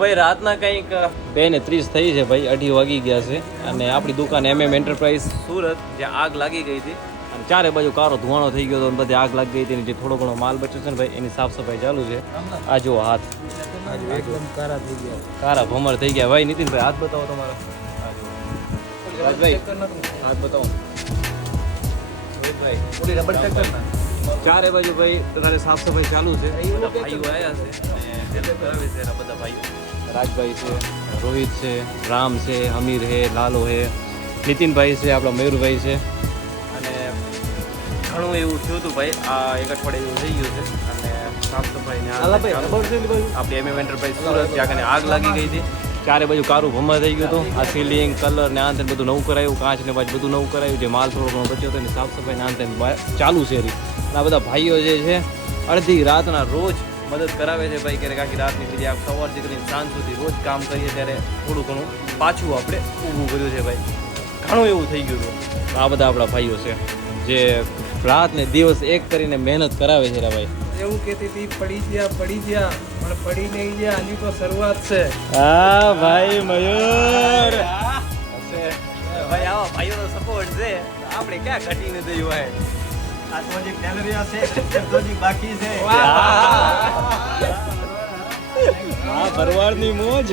ભાઈ રાતના કંઈક 2:30 થઈ છે ભાઈ, 2:30 વાગી ગયા છે અને આપણી દુકાન MM એન્ટરપ્રાઇઝ સુરત જ્યાં આગ લાગી ગઈ હતી અને ચારે બાજુ કારો ધુવાણો થઈ ગયો હતો, બધે આગ લાગી ગઈ હતી. જે થોડો ઘણો માલ બચ્યો છે ને ભાઈ એની સાફ સફાઈ ચાલુ છે. આ જો હાથ એકદમ કારા થઈ ગયા, કારા ભમર થઈ ગયા. ભાઈ નીતિનભાઈ હાથ બતાવો તમારા. રાજભાઈ હાથ બતાવો. ચારે બાજુ ભાઈ તારે સાફ સફાઈ ચાલુ છે. બધા ભાઈઓ આવ્યા છે અને હેલ્પ કરાવે છે. એના બધા ભાઈઓ રાજભાઈ છે, રોહિત છે, રામ છે, હમીર છે, લાલો છે, નીતિનભાઈ છે, આપણા મયુરભાઈ છે. અને ઘણું એવું થયું હતું ભાઈ, આ એક અઠવાડિયે એવું થઈ ગયું છે. અને સાફ સફાઈ આપણી MM એન્ટરપ્રાઇઝ સુરત જ્યાં કને આગ લાગી ગઈ હતી. ચારે બાજુ કારું ભમર થઈ ગયું હતું. આ સીલિંગ કલર ને આ બધું નવું કરાયું, કાચ ને બાજુ બધું નવું કરાયું. જે માલ થોડો ઘણો બચ્યો હતો એની સાફ સફાઈ ના ચાલુ છે. આ બધા ભાઈઓ જે છે અડધી રાતના રોજ મદદ કરાવે છે ભાઈ. ક્યારેક આખી રાતની બીજી આ સવારથી કરીને સાંજ સુધી રોજ કામ કરીએ ત્યારે થોડું ઘણું પાછું આપણે ઊભું કર્યું છે ભાઈ. ઘણું એવું થઈ ગયું હતું. આ બધા આપણા ભાઈઓ છે જે રાત ને દિવસ એક કરીને મહેનત કરાવે છે ભાઈ. એવું કહેતી હતી પડી ગયા પણ પડી નહીં ગયા, આની તો શરૂઆત છે. હા ભાઈ મયુર ભાઈ, આવા ભાઈઓનો સપોર્ટ છે આપણે ક્યાં ઘટીને થયું હોય. આ પ્રોજેક્ટ ડેલરિયા છે, પ્રોજેક્ટ બાકી છે. હા ભરવાડની મોજ.